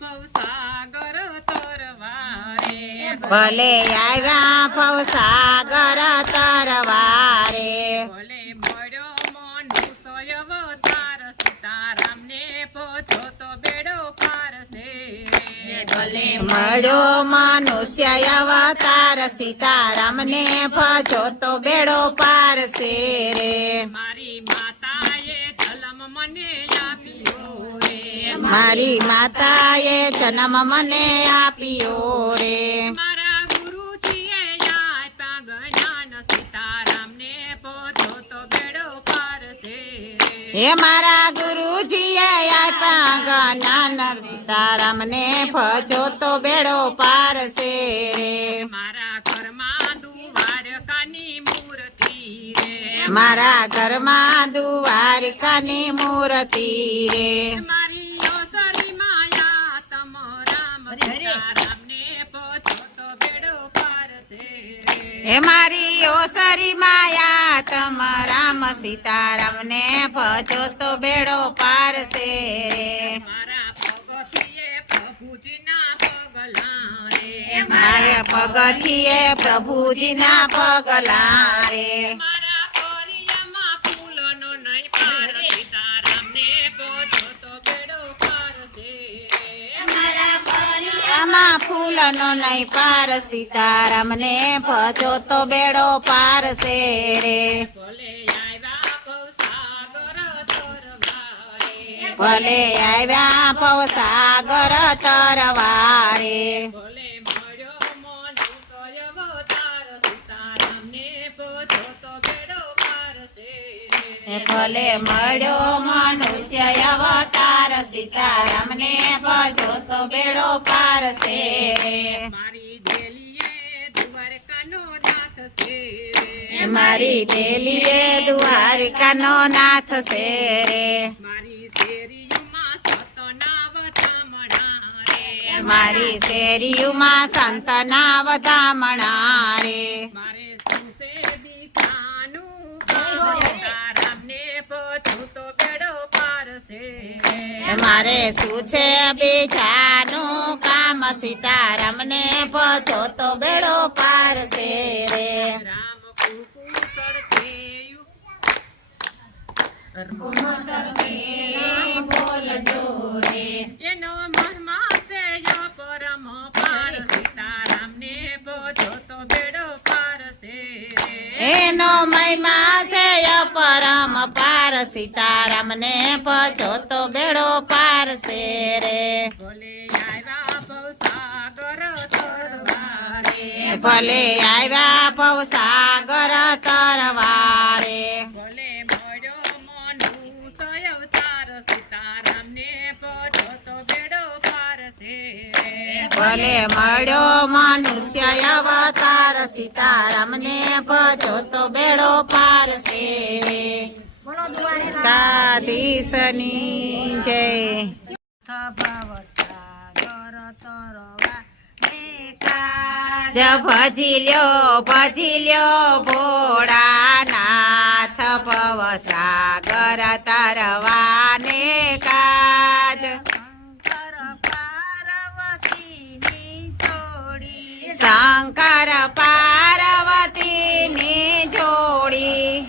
ભવસાગર તરવારે ભલે આવ્યા ભવસાગર તરવારે ભલે મળ્યો મનુષ્ય અવતાર સીતારામને પહોંચો તો બેડો પારસે ભલે મળ્યો મનુષ્ય અવતાર સીતારામને ભજો તો બેડો પારસે રે મારી માતાએ જન્મ મને આપ્યો રે મારી માતાએ જન્મ મને આપ્યો રે મારા ગુરુજીએ આપ્યા જ્ઞાન સીતારામને પહોંચો તો બેડો પારસે હે મારા ગુરુજીએ આપ્યા જ્ઞાન સીતારામને ભજો તો બેડો પારસે રે મારા ઘરમાં દ્વારકાની મૂર્તિ રે મારા ઘરમાં દ્વારકાની મૂર્તિ રે મારી ઓસરી માયા તમ રામ સીતારામને પહોંચો તો બેડો પારસે હે મારી ઓસરી માયા તમ રામ સીતારામને ભજો તો બેડો પારસે રે મારા પગથિયે પ્રભુજીના પગલાં રે મારા પગથિયે પ્રભુજીના પગલા રે મારા પરિયામાં ફૂલનો નહીં પાર સીતારામને પહોંચો તો બેડો પારસે આમાં ફૂલનો નહીં પાર સીતારામને ભજો તો બેડો પારસે રે ભલે આવ્યા ભવસાગર તરવારે ભલે આવ્યા ભવસાગર તરવારે ભલે મળ્યો મનુષ્ય અવતાર સીતારામને પહોંચો તો બેડો પારસે ભલે મળ્યો મનુષ્ય અવતાર સીતારામને ભજો તો બેડો પારસે રે મારી ડેલીએ દ્વારકાનો નાથ છે મારી બેલીએ દ્વારકાનો નાથ છે રે મારી શેરીઓમાં સતના વધામણા રે મારી શેરીઓમાં સંતના વધામણા રે મારે શું છે બીજાનું કામ સીતારામને પહોંચો તો બેડો પારસે મારે શું છે બીજાનું કામ સીતારામને ભજો તો બેડો પારસે રે રામ કુકુસર બોલજો રે એનો મહિમા છે યો પરમ પાર સીતારામને પહોંચો તો બેડો પારસે એનો મહિમા છે પરમ પાર સીતારામને ભજો તો બેડો પારસે રે ભલે આવ્યા ભવસાગર તરવારે ભલે આવ્યા ભવસાગર તરવારે ભલે મળ્યો મનુષ્ય અવતાર સીતારામને પહોંચો તો બેડો પારસે ભલે મળ્યો મનુષ્ય અવતાર સીતારામને ભજો તો બેડો પારસે રે દ્વારકાધીશની જય ભજી લ્યો ભોળાનાથ ભવસાગર તરવાને કાજ શંકર પાર્વતીની જોડી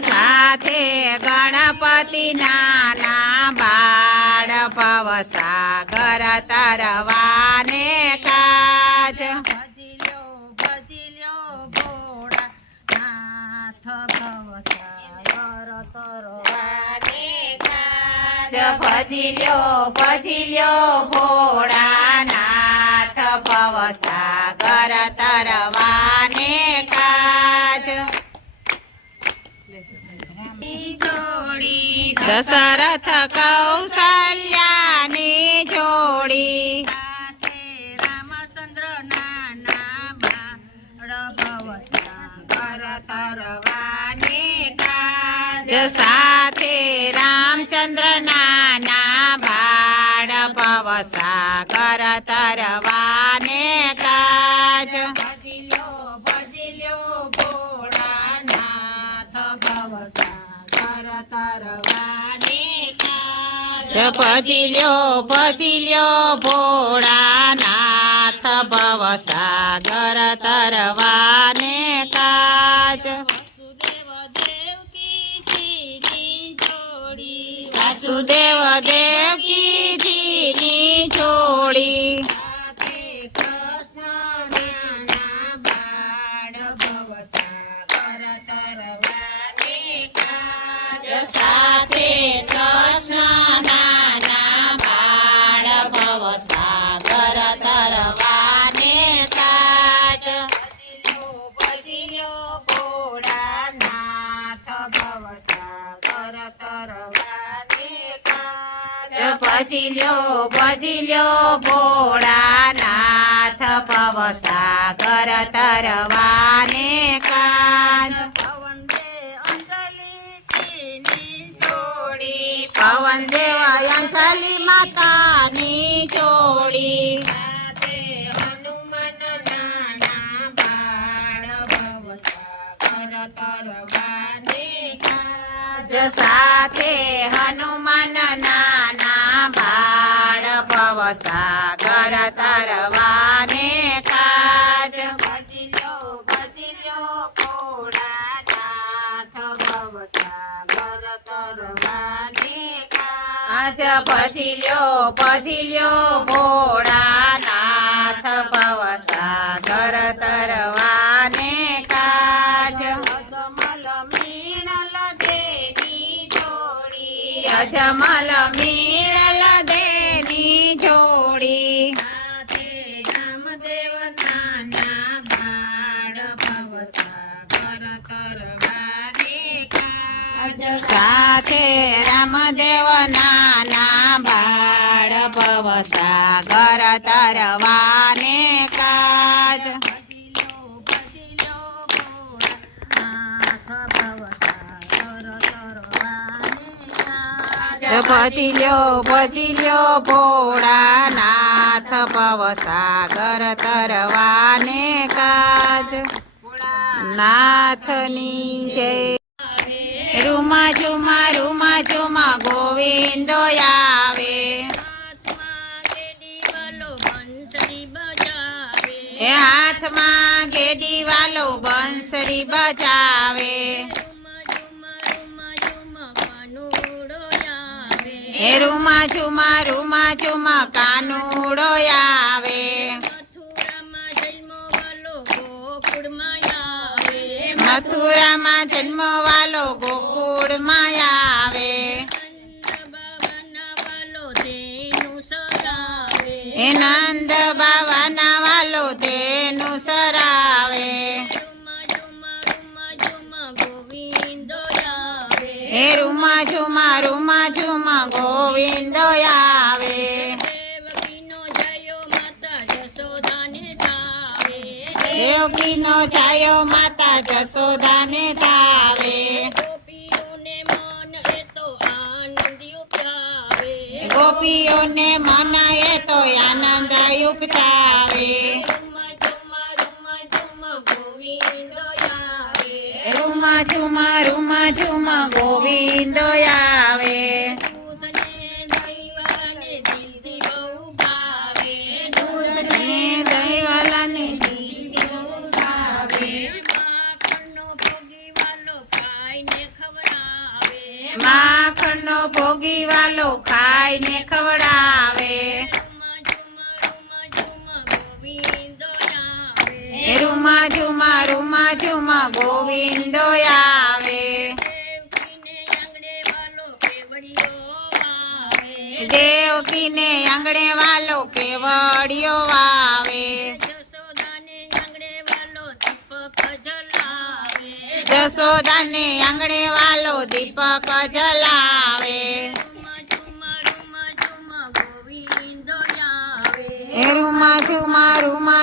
સાથે ગણપતિ નાના બાળ ભવસાગર તરવાને કાજ ભજી લ્યો ભોળાનાથ ભવસાગર તરવાને કાજ દશરથ કૌશલ્યાની જોડી રામચંદ્ર નાના બાળ ભવસાગર તરવાને કાજ સાથે રામચંદ્ર નાના બાળ ભવસાગર તરવાને કાજ ભજી લ્યો તરવાને કાજ ભજી લ્યો ભોળાનાથ ભવસાગર તરવાને કાજ વાસુદેવ દેવકીજીની જોડી સાથે કૃષ્ણ નાના બાળ ભવસાગર તરવાને કાજ ભજી લ્યો ભોળાનાથ ભવસાગર તરવાને કાજ ભજી લ્યો ભોળાનાથ ભવસાગર તરવાને કાજ પવન દેવ અંજલિ માતાની જોડી હનુમાન નાના બાળ ભવસાગર તરવાને કાજ સાથે હનુમાન નાના બાળ ભવસાગર તરવાને કાજ ભજી લ્યો ભોળાનાથ ભવસાગર તરવાને કાજ ભજી લ્યો ભોળાનાથ ભવસાગર તરવાને કાજ અજમલ મીણલ દેની જોડી રામદેવ નાના બાળ ભવસાગર તરવાને કાજ સાથે રામદેવ નાના બાળ ભવસાગર તરવાને કાજ ભજી લ્યો ભોળાનાથ ભવસાગર તરવાને કાજ નાથની જય રૂમા ઝુમા ગોવિંદો આવે એ હાથમાં ગેડી વાલો બંસરી બજાવે એ રૂમા ઝુમા કાનુડો આવે મથુરામાં જન્મ વાલો ગોકુળમાં આવે એ નંદ બાવાના વાલો તેનું સરાવે એ રૂમા ઝુમા ગોવિંદો આવે દેવકીનો છાયો માતા જશોદાને ધાવે ગોપીઓને મન એ તો આનંદ ઉપજાવે રૂમા ઝુમા ગોવિંદો આવે માખણનો ભોગી વાલો ખાઈને ખવડાવે રૂમા ઝુમા ગોવિંદો આવે દેવકીને આંગણે વાલો કેવડિયો વાવે જશોદાને આંગણે વાલો દીપક જલાવે રૂમા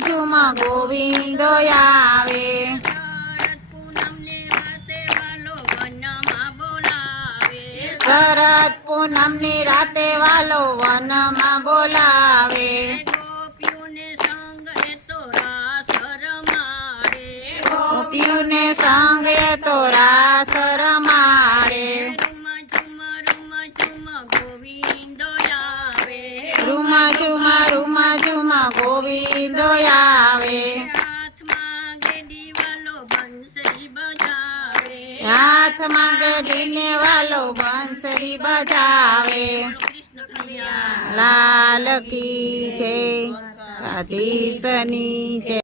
ઝુમા ગોવિંદો આવે શરદ પૂનમ ની રાતે વાલો વનમાં બોલાવે ગોપીઓને સંગ એ તો રાસ રમાડે ગોવિંદો આવે રૂમા ઝુમા ગોવિંદો આવે હાથમાં ગેડી વાલો બંસરી બજાવે હાથમાં ગડીને વાલો બંસરી બજાવે કૃષ્ણ કનૈયા લાલ કી જય રાધેશની જય